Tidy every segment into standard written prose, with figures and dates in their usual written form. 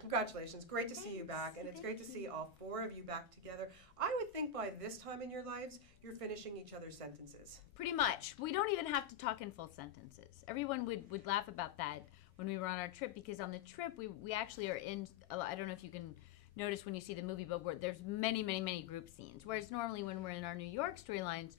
congratulations. Great to see you back, and it's great to see all four of you back together. I would think by this time in your lives, you're finishing each other's sentences. Pretty much. We don't even have to talk in full sentences. Everyone would laugh about that when we were on our trip, because on the trip, we actually are in, I don't know if you can notice when you see the movie, but there's many, many, many group scenes. Whereas normally when we're in our New York storylines,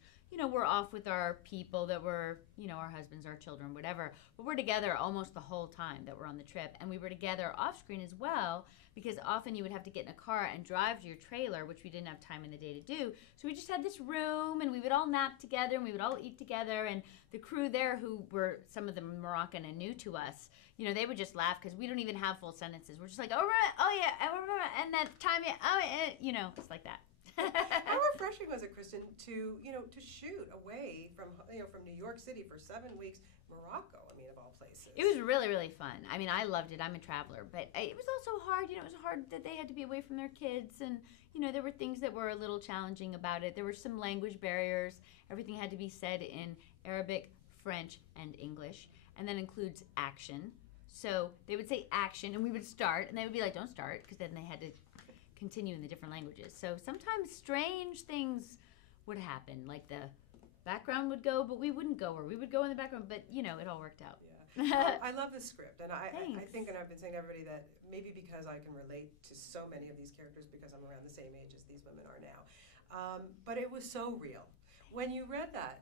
we're off with our people that were, our husbands, our children, whatever. But we're together almost the whole time that we're on the trip. And we were together off screen as well, because often you would have to get in a car and drive to your trailer, which we didn't have time in the day to do. So we just had this room, and we would all nap together, and we would all eat together. And the crew there, who were some of them Moroccan and new to us, they would just laugh because we don't even have full sentences. We're just like, oh, right, oh yeah, I remember, and that time, yeah, oh, yeah, it's like that. How refreshing was it, Kristin, to shoot away from from New York City for 7 weeks, Morocco? I mean, of all places. It was really, really fun. I mean, I loved it. I'm a traveler, but it was also hard. It was hard that they had to be away from their kids, and there were things that were a little challenging about it. There were some language barriers. Everything had to be said in Arabic, French, and English, and that includes action. So they would say action, and we would start, and they would be like, "Don't start," because then they had to continue in the different languages. So sometimes strange things would happen, like the background would go, but we wouldn't go, or we would go in the background, but it all worked out. Yeah. I love the script, and I think, and I've been saying to everybody, that maybe because I can relate to so many of these characters because I'm around the same age as these women are now, but it was so real. When you read that,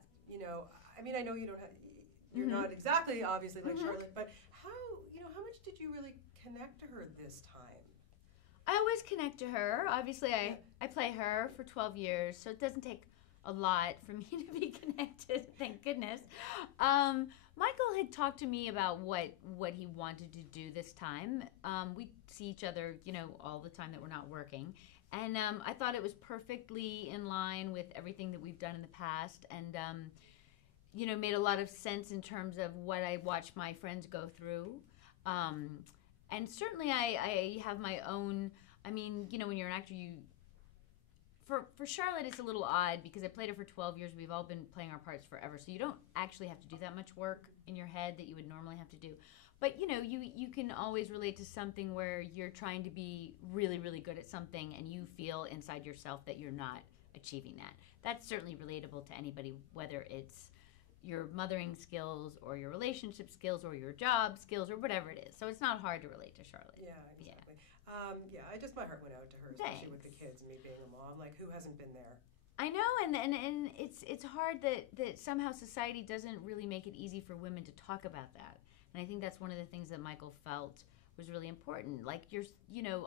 I mean, I know you don't have, you're not exactly obviously like Charlotte, but how much did you really connect to her this time? I always connect to her. Obviously, I play her for 12 years, so it doesn't take a lot for me to be connected, thank goodness. Michael had talked to me about what he wanted to do this time. We see each other, all the time that we're not working. And I thought it was perfectly in line with everything that we've done in the past, and, made a lot of sense in terms of what I watched my friends go through. And certainly I have my own, I mean, when you're an actor, for Charlotte, it's a little odd because I played her for 12 years. We've all been playing our parts forever. So you don't actually have to do that much work in your head that you would normally have to do. But, you can always relate to something where you're trying to be really, really good at something and you feel inside yourself that you're not achieving that. That's certainly relatable to anybody, whether it's your mothering skills or your relationship skills or your job skills or whatever it is. So it's not hard to relate to Charlotte. Yeah, exactly. Yeah, my heart went out to her, especially with the kids and me being a mom. Like, who hasn't been there? I know, and it's hard that somehow society doesn't really make it easy for women to talk about that. And I think that's one of the things that Michael felt was really important. Like,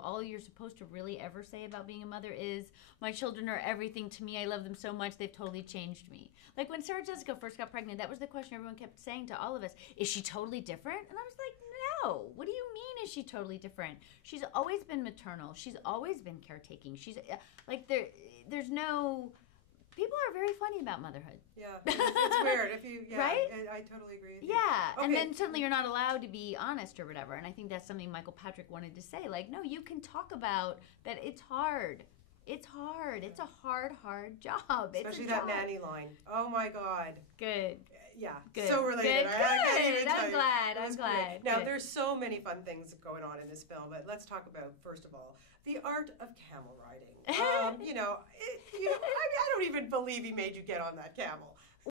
all you're supposed to really ever say about being a mother is, my children are everything to me. I love them so much. They've totally changed me. Like, when Sarah Jessica first got pregnant, that was the question everyone kept saying to all of us. Is she totally different? And I was like, no. What do you mean, is she totally different? She's always been maternal. She's always been caretaking. She's, like, there's no... People are very funny about motherhood. Yeah, it's weird. Right? I totally agree with you. Yeah, okay. And then certainly you're not allowed to be honest or whatever. And I think that's something Michael Patrick wanted to say. Like, no, you can talk about that it's hard. It's hard. It's a hard job. Especially that nanny line. Oh my God. Good. Yeah. Good. So related. Good. I can't even tell I'm glad. Great. Now, there's so many fun things going on in this film, but let's talk about, first of all, the art of camel riding. I don't even believe he made you get on that camel.